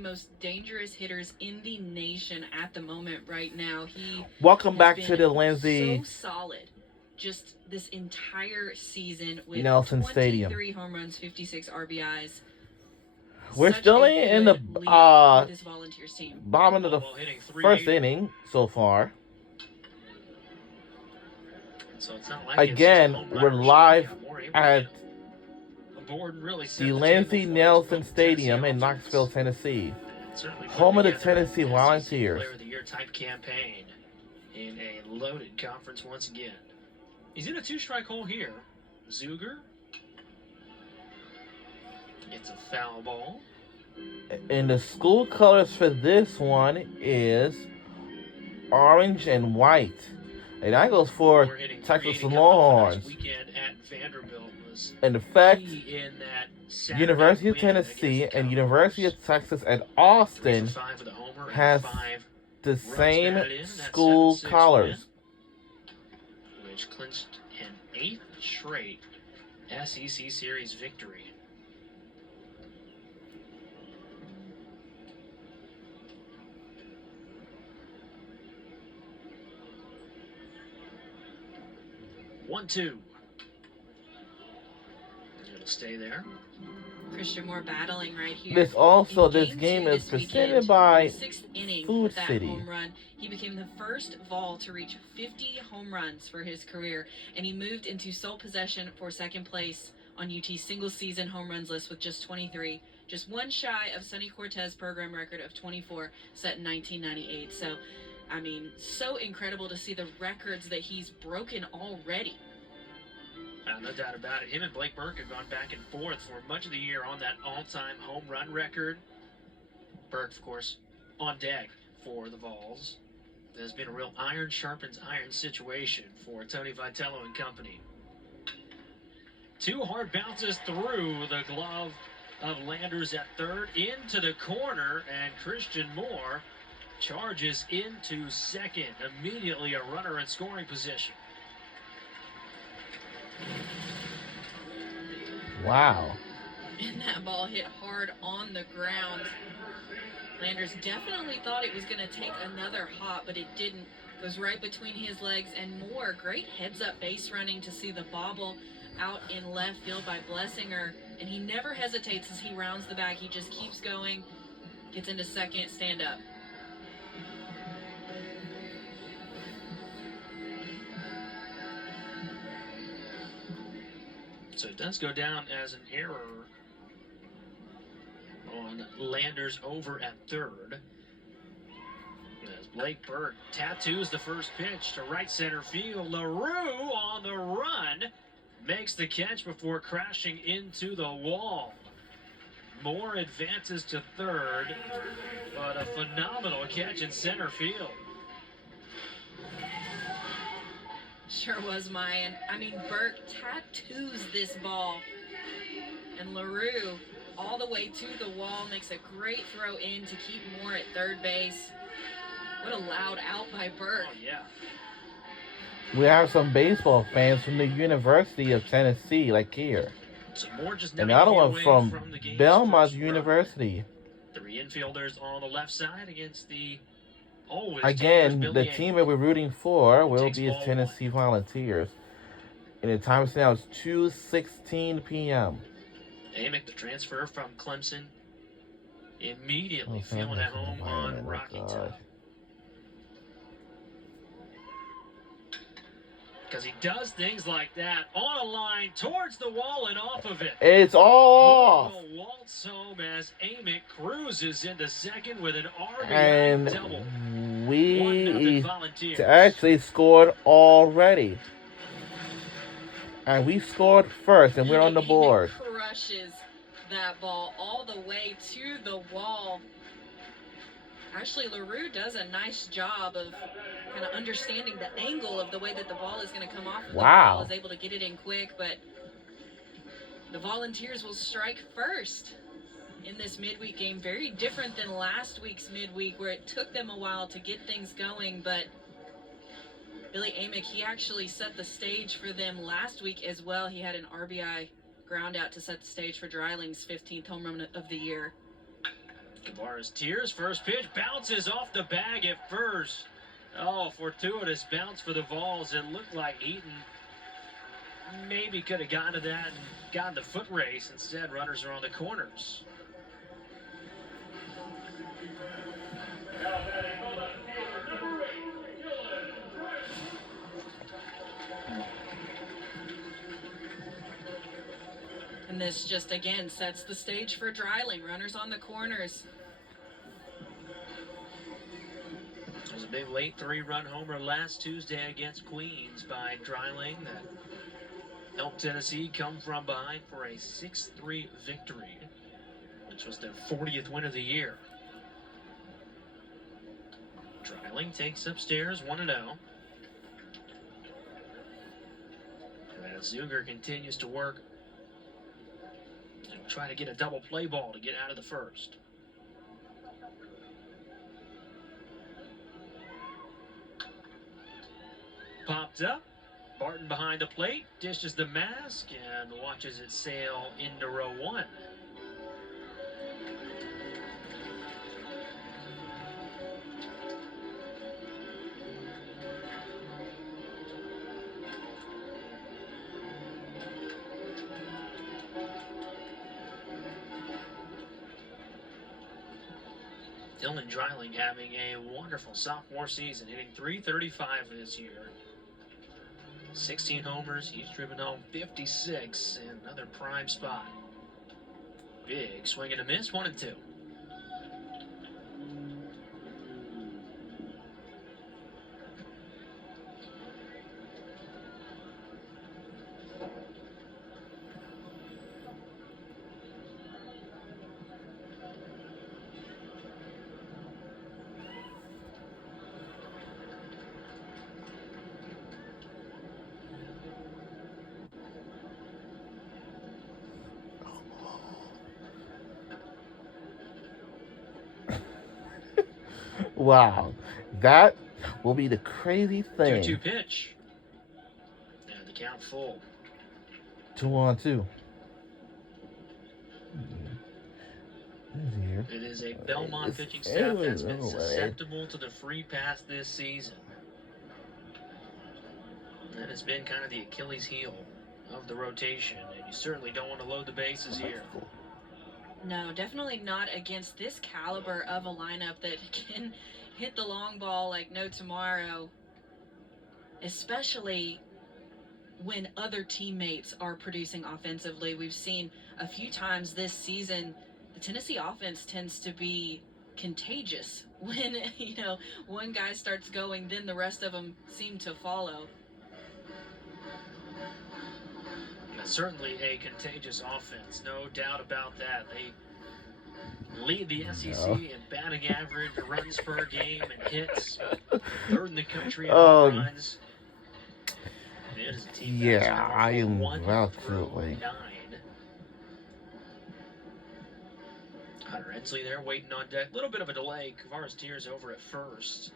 most dangerous hitters in the nation at the moment right now. He Welcome has back to been the so Lindsey solid just this entire season with Nelson Stadium. 23 home runs, 56 RBIs. We're Such still a in the good leadoff for this Volunteers team. bottom of the first inning so far. So it's not like Again, we're live at the Lindsey Nelson Stadium in Knoxville, Tennessee, home of the Tennessee Volunteers. Player of the Year type campaign in a loaded conference once again. He's in a two-strike hole here. Zuger gets a foul ball. And the school colors for this one is orange and white. And that goes for Texas Longhorns. In effect, University of Tennessee and University of Texas at Austin has the same school colors. Which clinched an 8th straight SEC Series victory. One, two. It'll stay there. Christian Moore battling right here. This game is presented by Food City. Home run. He became the first Vol to reach 50 home runs for his career, and he moved into sole possession for second place on UT's single-season home runs list with just 23, just one shy of Sonny Cortez's program record of 24 set in 1998. So, I mean, so incredible to see the records that he's broken already. No doubt about it. Him and Blake Burke have gone back and forth for much of the year on that all-time home run record. Burke, of course, on deck for the Vols. There's been a real iron sharpens iron situation for Tony Vitello and company. Two hard bounces through the glove of Landers at third into the corner, and Christian Moore charges into second. Immediately a runner in scoring position. Wow. And that ball hit hard on the ground. Landers definitely thought it was going to take another hop, but it didn't. Goes right between his legs, and Moore, great heads-up base running to see the bobble out in left field by Blessinger. And he never hesitates as he rounds the back. He just keeps going, gets into second, stand up. So it does go down as an error on Landers over at third. As Blake Burke tattoos the first pitch to right center field. LaRue on the run makes the catch before crashing into the wall. Moore advances to third, but a phenomenal catch in center field. Sure was, Mayan. I mean, Burke tattoos this ball. And LaRue, all the way to the wall, makes a great throw in to keep Moore at third base. What a loud out by Burke. Oh, yeah. We have some baseball fans from the University of Tennessee, like here. So Moore just Another one from Belmont University. Three infielders on the left side against the again, the team that we're rooting for will be Tennessee Volunteers. And the time now is 2:16 p.m. Amick, the transfer from Clemson, immediately feeling at home on Rocky Top. Because he does things like that on a line towards the wall and off of it. It's all off. Waltz home as Amick cruises into second with an RBI double. And we actually scored already. And we scored first, and we're on the board. Amick crushes that ball all the way to the wall. Actually, LaRue does a nice job of kind of understanding the angle of the way that the ball is going to come off. Wow. The ball is able to get it in quick, but the Volunteers will strike first in this midweek game. Very different than last week's midweek where it took them a while to get things going, but Billy Amick, he actually set the stage for them last week as well. He had an RBI ground out to set the stage for Dreiling's 15th home run of the year. Kavares Tears, first pitch, bounces off the bag at first. Oh, fortuitous bounce for the Vols. It looked like Eaton maybe could have gotten to that and gotten the foot race. Instead, runners are on the corners. And this just again sets the stage for Dreiling. Runners on the corners. It was a big late 3-run homer last Tuesday against Queens by Dreiling that helped Tennessee come from behind for a 6-3 victory, which was their 40th win of the year. Dreiling takes upstairs 1-0. As Zuger continues to work and try to get a double play ball to get out of the first. Popped up. Barton behind the plate, dishes the mask, and watches it sail into row 1. Dylan Dreiling having a wonderful sophomore season, hitting .335 this year. 16 homers, he's driven home 56 in another prime spot. Big swing and a miss, 1-2. Wow, that will be the crazy thing. 2-2 pitch. And the count full. 2-2. It is a Belmont pitching staff that's been susceptible to the free pass this season. That has been kind of the Achilles heel of the rotation, and you certainly don't want to load the bases here. No, definitely not against this caliber of a lineup that can hit the long ball like no tomorrow, especially when other teammates are producing offensively. We've seen a few times this season the Tennessee offense tends to be contagious. When, one guy starts going, then the rest of them seem to follow. Certainly a contagious offense, no doubt about that. They lead the SEC in batting average, runs per game, and hits. Third in the country in home runs. It is a team yeah, I am about to like. Hunter Hensley there waiting on deck. A little bit of a delay. Kavares Tears over at first.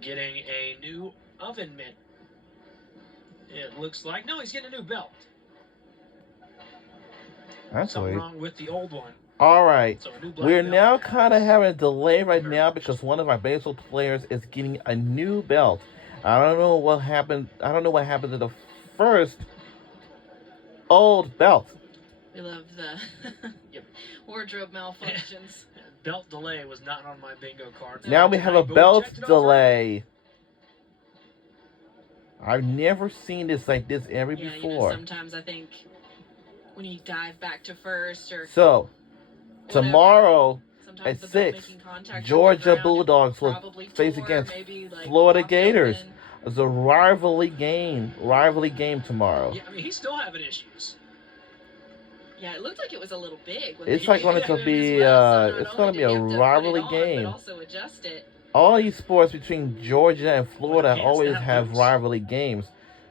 Getting a new oven mitt. It looks like. No, he's getting a new belt. Something wrong with the old one. All right. So we're now kind of having a delay right now because one of our baseball players is getting a new belt. I don't know what happened. I don't know what happened to the first old belt. We love the wardrobe malfunctions. Belt delay was not on my bingo card. Now we have a belt delay. I've never seen this like this ever before. Sometimes I think when you dive back to first or so tomorrow at 6, Georgia Bulldogs will face against Florida Gators. It's a rivalry game tomorrow. Yeah, I mean, he's still having issues. Yeah, it looked like it was a little big. It's like going to be it's going to be a rivalry game. Also adjust it. All these sports between Georgia and Florida always have rivalry games,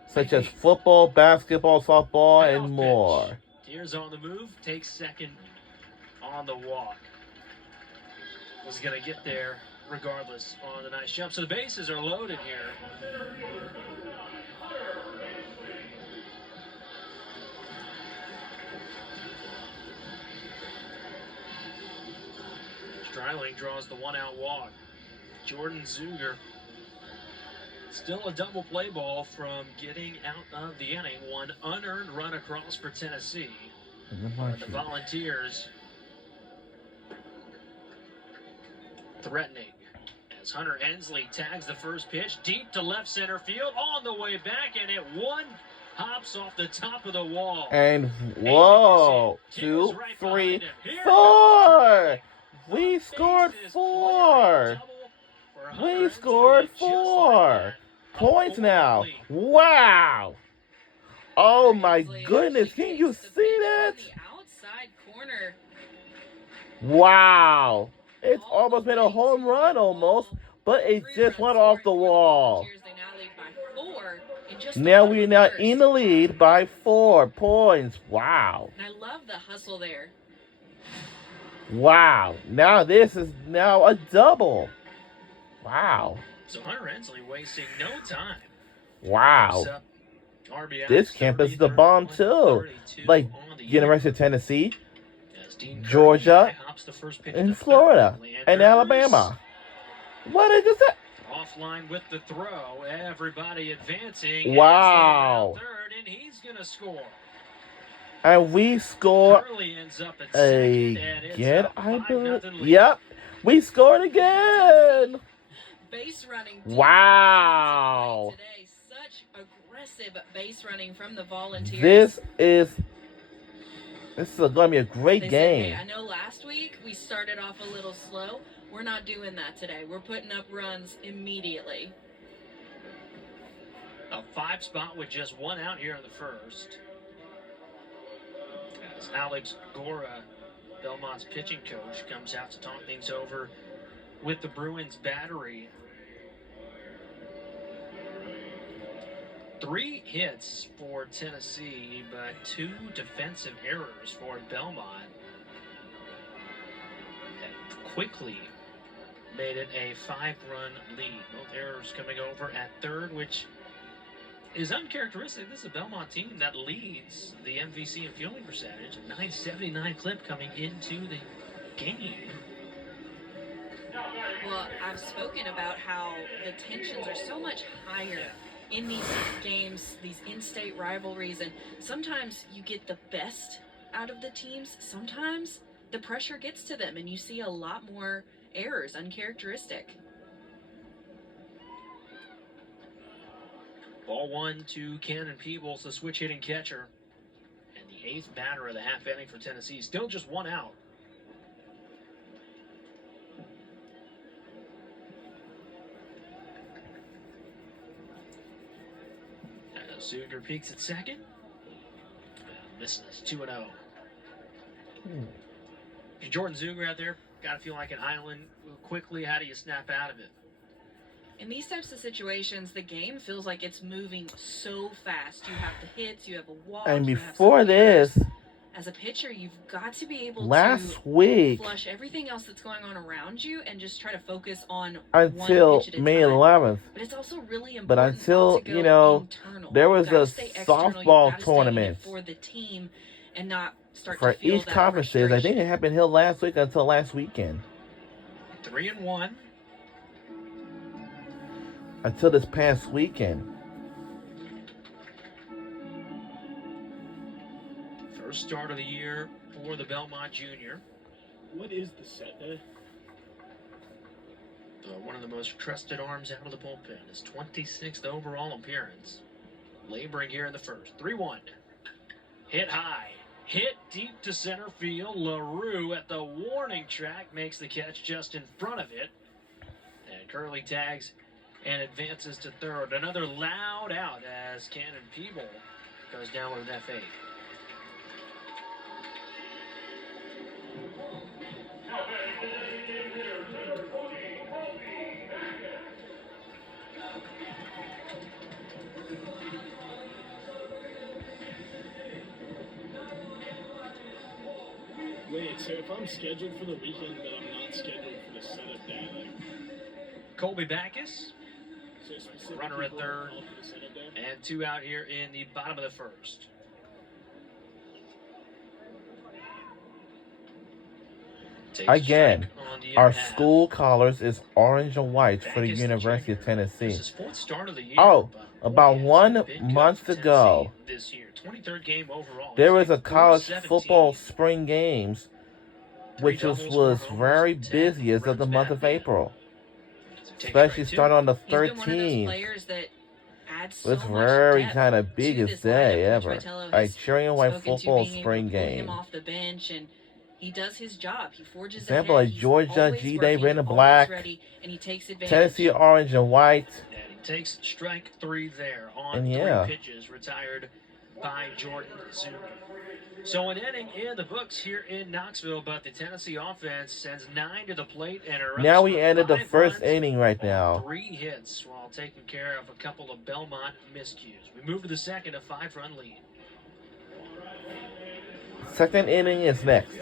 such as football, basketball, softball, and more. Tears on the move, takes second on the walk. Was going to get there regardless on the nice jump. So the bases are loaded here. Snarling draws the one-out walk. Jordan Zuger still a double play ball from getting out of the inning. One unearned run across for Tennessee. But the Volunteers threatening as Hunter Hensley tags the first pitch deep to left center field on the way back, and it hops off the top of the wall. And whoa, 2, 3, 4. We scored 4. We scored 4 points now. Wow. Oh my goodness. Can you see that? Outside corner. Wow. It's almost been a home run almost, but it just went off the wall. Now we're now in the lead by 4 points. Wow. And I love the hustle there. Wow. Now this is now a double. Wow. So Hunter Hensley wasting no time. Wow. This campus is the bomb too. Like University of Tennessee, Georgia, and Florida, and Alabama. What is this? Offline with the throw. Everybody advancing. Wow. Third, and he's going to score. And we score Curley ends up at second, and it's again, a I 5-0 believe. lead. Yep. We scored again. Base running. Wow. Today, such aggressive base running from the Volunteers. This is going to be a great They game. said, hey, I know last week we started off a little slow. We're not doing that today. We're putting up runs immediately. A 5 spot with just 1 out here in the first. As Alex Gora, Belmont's pitching coach, comes out to talk things over with the Bruins battery. 3 hits for Tennessee, but 2 defensive errors for Belmont. That quickly made it a 5-run lead. Both errors coming over at third, which is uncharacteristic. This is a Belmont team that leads the MVC in fielding percentage. A 979 clip coming into the game. Well, I've spoken about how the tensions are so much higher in these games, these in-state rivalries, and sometimes you get the best out of the teams. Sometimes the pressure gets to them, and you see a lot more errors, uncharacteristic. Ball 1 to Cannon Peebles, the switch hitting catcher. And the 8th batter of the half inning for Tennessee. Still just 1 out. Zuger peaks at second. Misses 2-0. Jordan Zuger out there, got to feel like an island quickly. How do you snap out of it? In these types of situations, the game feels like it's moving so fast. You have the hits, you have a walk. And before this, as a pitcher, you've got to be able last to week, flush everything else that's going on around you and just try to focus on until one pitch at a May time. 11th. But it's also really important. But until, to go you know, internal. there was You've gotta a stay external. You've softball gotta stay in it tournament for the team and not start for to feel each that conferences. I think frustration. it happened here last week until last weekend. 3-1. Until this past weekend. First start of the year for the Belmont Junior. What is the set day? One of the most trusted arms out of the bullpen. His 26th overall appearance. Laboring here in the first. 3-1. Hit high. Hit deep to center field. LaRue at the warning track makes the catch just in front of it. And Curley tags and advances to third. Another loud out as Cannon Peeble goes down with an F8. Wait, so if I'm scheduled for the weekend, but I'm not scheduled for the setup day, like, Colby Backus, so specific runner at people are third, called for the setup day? and 2 out here in the bottom of the first. Takes a Again, strike on the our in-half. school colors is orange and white Back for the is University of junior. This Tennessee. is fourth start of the year. Oh, but about boy, has 1 he been good month for ago, Tennessee this year. 23rd game overall. there He's was a hit college 417, football spring games, 3 which doubles, 4 was homers, very 10 busy as of runs the month of batted in. April, Takes especially strike two. starting on the He's been one of those 13th. players that adds so It was much very depth kind of to biggest this lineup. day Coach ever. Vitello A has cherry and white spoken to football being able spring to pull him game. off the bench, and he does his job. He forges Example ahead. of He's Georgia always G-Day working, red and always black, ready, and he takes advantage. Tennessee orange and white. And he takes strike 3 there on And 3 yeah. pitches, retired by Jordan Zucker. So an inning in the books here in Knoxville, but the Tennessee offense sends 9 to the plate and are up Now we scoring ended the 5 first runs inning right on now. 3 hits while taking care of a couple of Belmont miscues. We move to the second, a 5-run lead. Second inning is next.